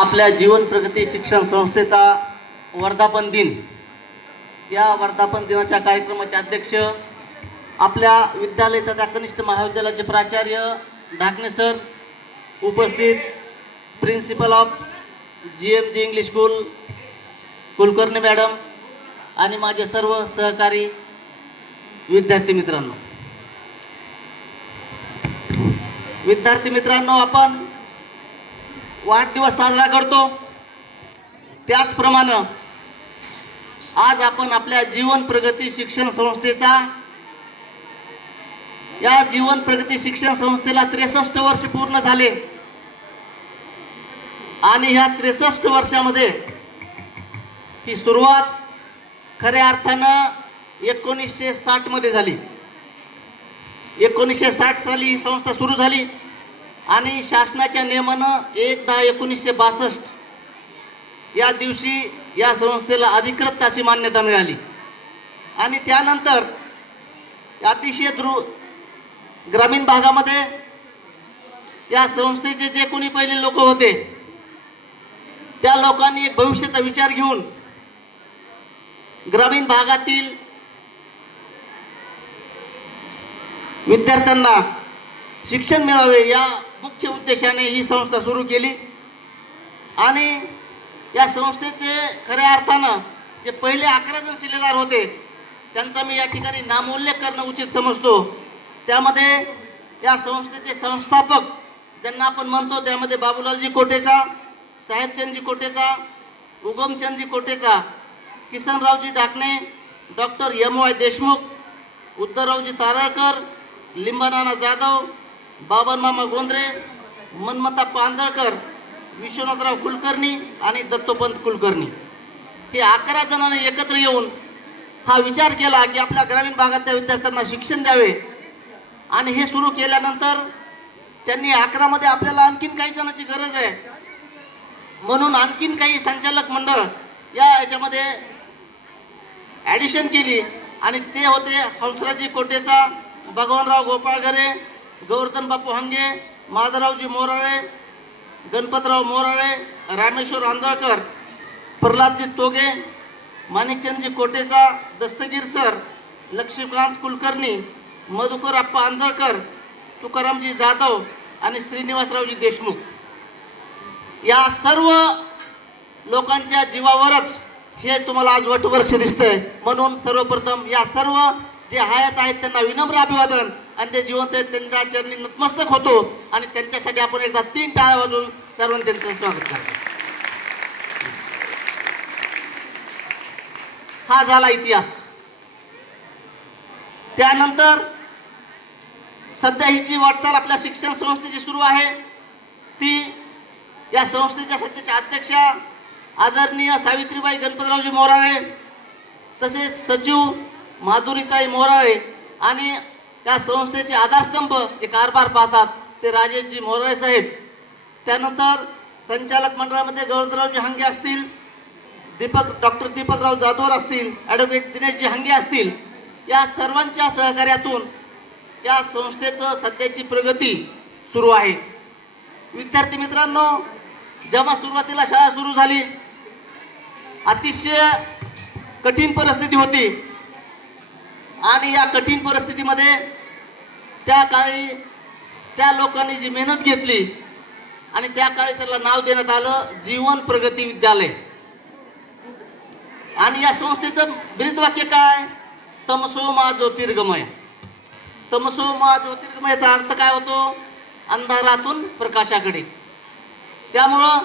आपल्या जीवन प्रगती शिक्षण संस्थेचा वर्धापन दिन, या वर्धापन दिनाच्या कार्यक्रमाचे अध्यक्ष आपल्या विद्यालय तथा कनिष्ठ महाविद्यालयाचे प्राचार्य ढाकणे सर, उपस्थित principal of GMG English school Kulkarni madam आणि माझे सर्व सहकारी विद्यार्थी मित्रांनो, आपण वाढदिवस साजरा करतो. त्याचप्रमाणे आज आपण आपल्या जीवन प्रगती शिक्षण संस्थेचा, या जीवन प्रगती शिक्षण संस्थेला 63 वर्ष पूर्ण झाले आणि ह्या 63 वर्षामध्ये ही सुरुवात खऱ्या अर्थानं 1960 मध्ये झाली. 1960 साली ही संस्था सुरू झाली आणि शासनाच्या नियमानं 1/10/1962 या दिवशी या संस्थेला अधिकृत अशी मान्यता मिळाली. आणि त्यानंतर अतिशय ग्रामीण भागामध्ये या संस्थेचे जे कोणी पहिले लोक होते त्या लोकांनी एक भविष्याचा विचार घेऊन ग्रामीण भागातील विद्यार्थ्यांना शिक्षण मिळावे या मुख्य उद्देशाने ही संस्था सुरू केली. आणि या संस्थेचे खऱ्या अर्थानं जे पहिले 11 जण शिलेदार होते त्यांचा मी या ठिकाणी नामोल्लेख करणं उचित समजतो. त्यामध्ये या संस्थेचे संस्थापक ज्यांना आपण म्हणतो त्यामध्ये बाबूलालजी कोटेचा, साहेबचंदजी कोटेचा, उगमचंदजी कोटेचा, किसनरावजी ढाकणे, डॉक्टर MY देशमुख, उद्धवरावजी तारळकर, लिंबानाना जाधव, बाबनमामा गोंद्रे, मनमता पांदळकर, विश्वनाथराव कुलकर्णी आणि दत्तोपंत कुलकर्णी हे 11 जणांनी एकत्र येऊन हा विचार केला की आपल्या ग्रामीण भागातल्या विद्यार्थ्यांना शिक्षण द्यावे. आणि हे सुरू केल्यानंतर त्यांनी 11 मध्ये आपल्याला आणखीन काही जणांची गरज आहे म्हणून आणखीन काही संचालक मंडळ याच्यामध्ये ॲडिशन केली. आणि ते होते हंसराजी कोटेचा, भगवानराव गोपाळघरे, गोवर्धन बापू हंगे, माधवरावजी मोराळे, गणपतराव मोराळे, रामेश्वर आंधळकर, प्रल्हादजी तोगे, माणिकचंदजी कोटेचा, दस्तगीर सर, लक्ष्मीकांत कुलकर्णी, मधुकर अप्पा आंधळकर, तुकारामजी जाधव आणि श्रीनिवासरावजी देशमुख या सर्व लोकांच्या जीवावरच हे तुम्हाला आज वटवृक्ष दिसतंय. म्हणून सर्वप्रथम या सर्व जे हयात आहेत त्यांना विनम्र अभिवादन आणि ते जिवंत आहेत त्यांच्या चरणी नतमस्तक होतो आणि त्यांच्यासाठी आपण एकदा 3 टाळ्या वाजवून सर्वांनी त्यांचं स्वागत करतो. हा झाला इतिहास. त्यानंतर सध्या ही जी वाटचाल आपल्या शिक्षण संस्थेची सुरू आहे ती या संस्थेच्या सध्याच्या अध्यक्षा आदरणीय सावित्रीबाई गणपतरावजी मोराळे, तसेच सचिव माधुरीताई मोराळे आणि या संस्थेचे आधारस्तंभ जे कारभार पाहतात ते राजेशजी मोराळे साहेब. त्यानंतर संचालक मंडळामध्ये गौरवरावजी हंगे असतील, डॉक्टर दीपकराव जाधवर असतील, ॲडव्होकेट दिनेशजी हंगे असतील. या सर्वांच्या सहकार्यातून या संस्थेचं सध्याची प्रगती सुरू आहे. विद्यार्थी मित्रांनो, जेव्हा सुरुवातीला शाळा सुरू झाली अतिशय कठीण परिस्थिती होती आणि या कठीण परिस्थितीमध्ये त्या काळी त्या लोकांनी जी मेहनत घेतली आणि त्या काळी त्याला नाव देण्यात आलं जीवन प्रगती विद्यालय. आणि या संस्थेचं ब्रीदवाक्य काय? तमसो मा ज्योतिर्गमय. तमसो मा ज्योतिर्गमयाचा अर्थ काय होतो? अंधारातून प्रकाशाकडे. त्यामुळं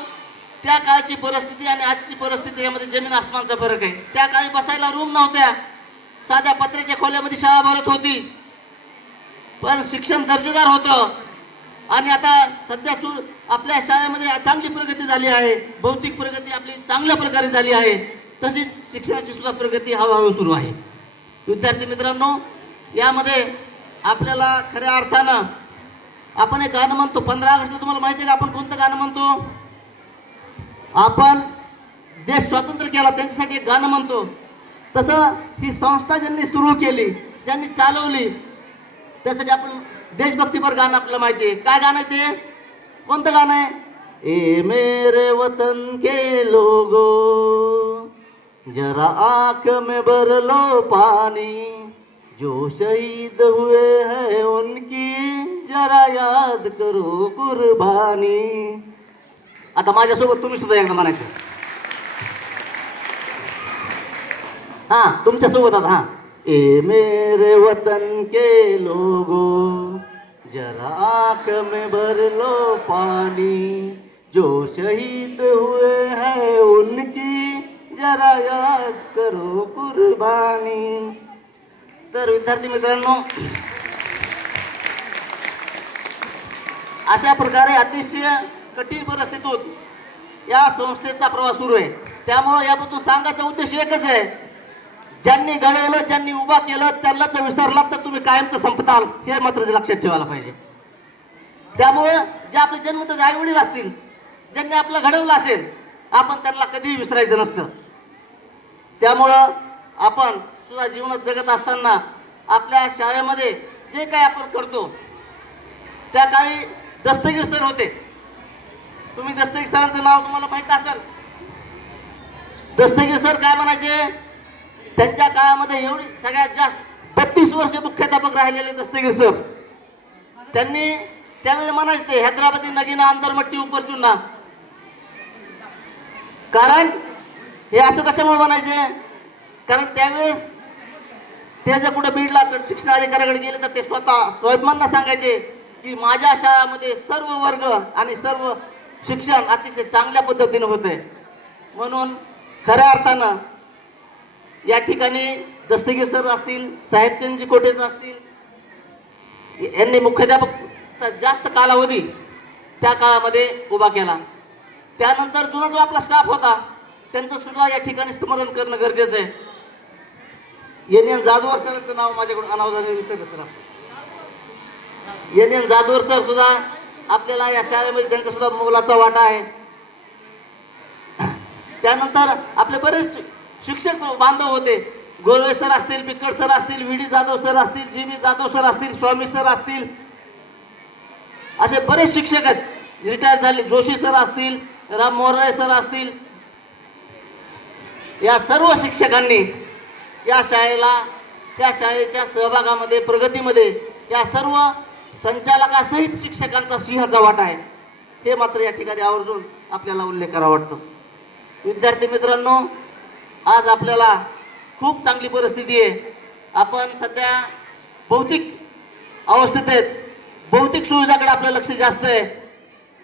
त्या काळची परिस्थिती आणि आजची परिस्थिती यामध्ये जमीन आसमानचा फरक आहे. त्या काळी बसायला रूम नव्हत्या, साध्या पत्र्याच्या खोल्यामध्ये शाळा भरत होती, पण शिक्षण दर्जेदार होतं. आणि आता सध्या आपल्या शाळेमध्ये चांगली प्रगती झाली आहे, भौतिक प्रगती आपली चांगल्या प्रकारे झाली आहे, तशीच शिक्षणाची सुद्धा प्रगती हळूहळू सुरू आहे. विद्यार्थी मित्रांनो, यामध्ये आपल्याला खऱ्या अर्थानं आपण एक गाणं म्हणतो 15 ऑगस्टला. तुम्हाला माहिती आहे का आपण कोणतं गाणं म्हणतो? आपण देश स्वतंत्र केला त्यांच्यासाठी एक गाणं म्हणतो. तसं ही संस्था ज्यांनी सुरू केली, ज्यांनी चालवली, त्यासाठी आपण देशभक्तीपर गाणं आपल्याला माहिती आहे. काय गाणं आहे ते? कोणतं गाणं आहे? ए मेरे वतन के लोगों, जरा आंख में भर लो पानी, जो शहीद हुए हैं उनकी जरा याद करो कुर्बानी. आता माझ्यासोबत तुम्ही सुद्धा एकदा म्हणायचं. हा, तुमच्या सोबत आता. हा, ए मेरे वतन के लोगों, जरा आंख में भर लो पानी, जो शहीद हुए हैं उनकी जरा याद करो कुर्बानी. तर विद्यार्थी मित्रांनो, अशा प्रकारे अतिशय कठीण परिस्थितीतून या संस्थेचा प्रवास सुरू आहे. त्यामुळे याबद्दल सांगायचा उद्देश एकच आहे, ज्यांनी घडवलं, ज्यांनी उभा केलं, त्यांनाच विसरला तर तुम्ही कायमचं संपताल, हे मात्र लक्षात ठेवायला पाहिजे. त्यामुळे जे आपले जन्मतःच आई वडील असतील, ज्यांनी आपलं घडवलं असेल, आपण त्यांना कधीही विसरायचं नसतं. त्यामुळं आपण सुद्धा जीवनात जगत असताना आपल्या शाळेमध्ये जे काही आपण करतो, त्या काळी दस्तगीर सर होते. तुम्ही दस्तगीर सरांचं नाव तुम्हाला माहित असेल. दस्तगीर सर काय म्हणायचे, त्यांच्या काळामध्ये एवढी सगळ्यात जास्त 32 वर्ष मुख्याध्यापक राहिलेले दस्तगीर सर, त्यांनी त्यावेळी म्हणायचे हैदराबादी नगीना अंदर मट्टी ऊपर चुना. कारण हे असं कशामुळे म्हणायचे, कारण त्यावेळेस ते जर कुठे बीडला शिक्षण अधिकाऱ्याकडे गेले तर ते स्वतः स्वयंमांना सांगायचे की माझ्या शाळेमध्ये सर्व वर्ग आणि सर्व शिक्षण अतिशय चांगल्या पद्धतीने होते. म्हणून खऱ्या अर्थानं या ठिकाणी दस्तगीर सर असतील, साहेबचंदजी कोटेच असतील, यांनी मुख्याध्यापकचा जास्त कालावधी त्या काळामध्ये उभा केला. त्यानंतर जुना जो आपला स्टाफ होता त्यांचं सुद्धा या ठिकाणी स्मरण करणं गरजेचं आहे. एन जाधवर सरांचं नाव माझ्याकडून अनावधानाने विसरलं सर. एन जाधवर सर सुद्धा आपल्याला या शाळेमध्ये त्यांचा सुद्धा मोलाचा वाटा आहे. त्यानंतर आपले बरेच शिक्षक बांधव होते. गोरवे सर असतील, पिक्कड सर असतील, व्ही डी जाधव सर असतील, जी बी जाधव सर असतील, स्वामी सर असतील, असे बरेच शिक्षक आहेत, रिटायर झाले. जोशी सर असतील, राम मोरे सर असतील. या सर्व शिक्षकांनी या शाळेला, त्या शाळेच्या सहभागामध्ये, प्रगतीमध्ये या सर्व संचालकासहित शिक्षकांचा सिंहाचा वाटा आहे, हे मात्र या ठिकाणी आवर्जून आपल्याला उल्लेख करावा वाटतो. विद्यार्थी मित्रांनो, आज आपल्याला खूप चांगली परिस्थिती आहे. आपण सध्या भौतिक अवस्थेत आहेत. भौतिक सुविधाकडे आपलं लक्ष जास्त आहे.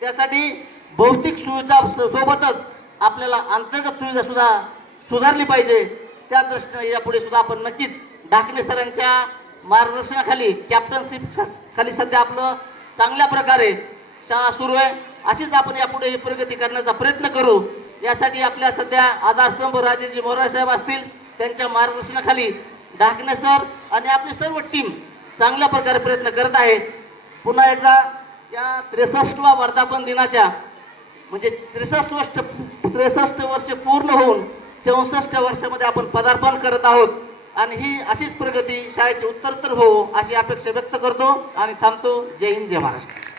त्यासाठी भौतिक सुविधा सोबतच आपल्याला अंतर्गत सुविधा सुद्धा सुधारली पाहिजे. त्या दृष्टीने यापुढे सुद्धा आपण नक्कीच ढाकणे सरांच्या मार्गदर्शनाखाली, कॅप्टनशिप खाली सध्या आपलं चांगल्या प्रकारे शाळा सुरू आहे. अशीच आपण यापुढे ही प्रगती करण्याचा प्रयत्न करू. यासाठी आपल्या सध्या आधारस्तंभ राजेजी मोरे साहेब असतील, त्यांच्या मार्गदर्शनाखाली ढाकणे सर आणि आपली सर्व टीम चांगल्या प्रकारे प्रयत्न करत आहे. पुन्हा एकदा या 63व्या वर्धापन दिनाच्या म्हणजे 63 वर्ष पूर्ण होऊन 64 वर्षामध्ये आपण पदार्पण करत आहोत आणि ही अशीच प्रगती शाळेची उत्तरोत्तर हो अशी अपेक्षा व्यक्त करतो आणि थांबतो. जय हिंद, जय महाराष्ट्र.